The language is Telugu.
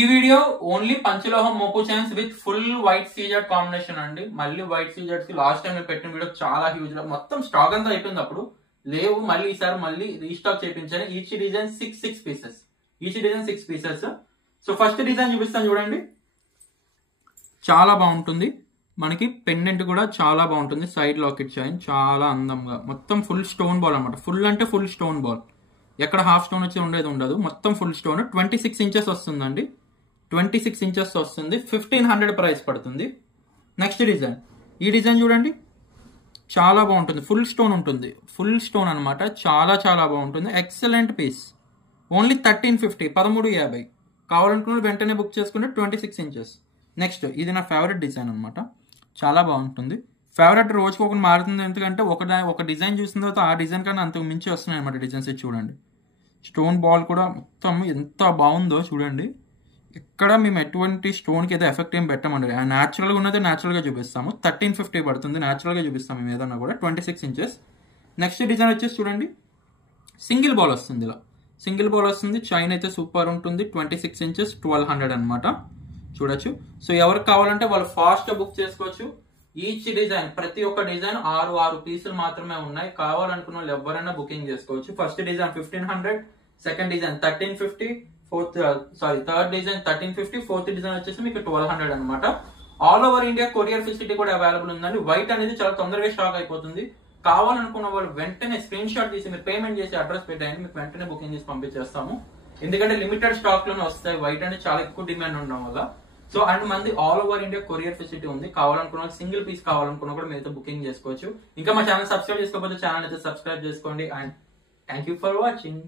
ఈ వీడియో ఓన్లీ పంచలోహం మోపు chains with full white CZ combination అండి. మళ్ళీ వైట్ సీజెడ్స్ కి లాస్ట్ టైం పెట్టిన వీడియో చాలా హ్యూజ్, మొత్తం స్టాక్ అంతా అయిపోయింది. అప్పుడు లేవు, మళ్ళీ ఈసారి మళ్ళీ రీస్టాక్ చేయించాను. Each design 6 pieces, each design 6 pieces. So first design చూపిస్తాను చూడండి, చాలా బాగుంటుంది. మనకి పెండెంట్ కూడా చాలా బాగుంటుంది. సైడ్ లాకెట్ చైన్ చాలా అందంగా, మొత్తం ఫుల్ స్టోన్ బాల్ అనమాట. ఫుల్ అంటే ఫుల్ స్టోన్ బాల్, ఎక్కడ హాఫ్ స్టోన్ వచ్చి ఉండేది ఉండదు, మొత్తం ఫుల్ స్టోన్. 26 ఇంచెస్ వస్తుందండి, 26 ఇంచెస్ వస్తుంది. 1500 ప్రైస్ పడుతుంది. నెక్స్ట్ డిజైన్, ఈ డిజైన్ చూడండి, చాలా బాగుంటుంది. ఫుల్ స్టోన్ ఉంటుంది, ఫుల్ స్టోన్ అనమాట. చాలా చాలా బాగుంటుంది. Excellent piece. ఓన్లీ 1350, 1350. కావాలనుకున్న వెంటనే బుక్ చేసుకుంటే 26 ఇంచెస్. నెక్స్ట్, ఇది నా ఫేవరెట్ డిజైన్ అనమాట. చాలా బాగుంటుంది. ఫేవరెట్ రోజుకి ఒకటి మారుతుంది, ఎందుకంటే ఒక డిజైన్ చూసిన తర్వాత ఆ డిజైన్ కన్నా అంతకు మించి వస్తున్నాయి అనమాట డిజైన్స్. చూడండి, స్టోన్ బాల్ కూడా మొత్తం ఎంత బాగుందో చూడండి. ఇక్కడ మేము ఎటువంటి స్టోన్కి ఏదో ఎఫెక్ట్ ఏం పెట్టమండి, న్యాచురల్గా ఉన్నది న్యాచురల్గా చూపిస్తాము. 1350 పడుతుంది, న్యాచురల్గా చూపిస్తాము మేము ఏదన్నా కూడా. 26 ఇంచెస్. నెక్స్ట్ డిజైన్ వచ్చేసి చూడండి, సింగిల్ బాల్ వస్తుంది. ఇలా సింగిల్ బాల్ వస్తుంది. చైన్ అయితే సూపర్ ఉంటుంది. 26 ఇంచెస్, 1200 అనమాట. చూడొచ్చు. సో ఎవరికి కావాలంటే వాళ్ళు ఫాస్ట్ బుక్ చేసుకోవచ్చు. ఈచ్ డిజైన్, ప్రతి ఒక్క డిజైన్ 6 పీసులు మాత్రమే ఉన్నాయి. కావాలనుకున్న వాళ్ళు ఎవరైనా బుకింగ్ చేసుకోవచ్చు. First design 1500, second design 1350, third design 1350, fourth design వచ్చేసి మీకు 1200 అనమాట. All over India courier facility కూడా అవైలబుల్ ఉందండి. వైట్ అనేది చాలా తొందరగా స్టాక్ అయిపోతుంది. కావాలనుకున్న వాళ్ళు వెంటనే స్క్రీన్ షాట్ తీసి మీరు పేమెంట్ చేసి అడ్రస్ పెట్టండి, మీకు వెంటనే బుకింగ్ చేసి పంపించేస్తాము. ఎందుకంటే లిమిటెడ్ స్టాక్ లోనే వస్తాయి. వైట్ అంటే చాలా ఎక్కువ డిమాండ్ ఉండడం వల్ల. సో అండ్ మంది all over India courier facility ఉంది. కావాలనుకున్న సింగిల్ పీస్ కావాలనుకున్నా కూడా మీతో బుకింగ్ చేసుకోవచ్చు. ఇంకా మా ఛానల్ సబ్స్క్రైబ్ చేసుకోకపోతే ఛానల్ అయితే సబ్స్క్రైబ్ చేసుకోండి. And thank you for watching.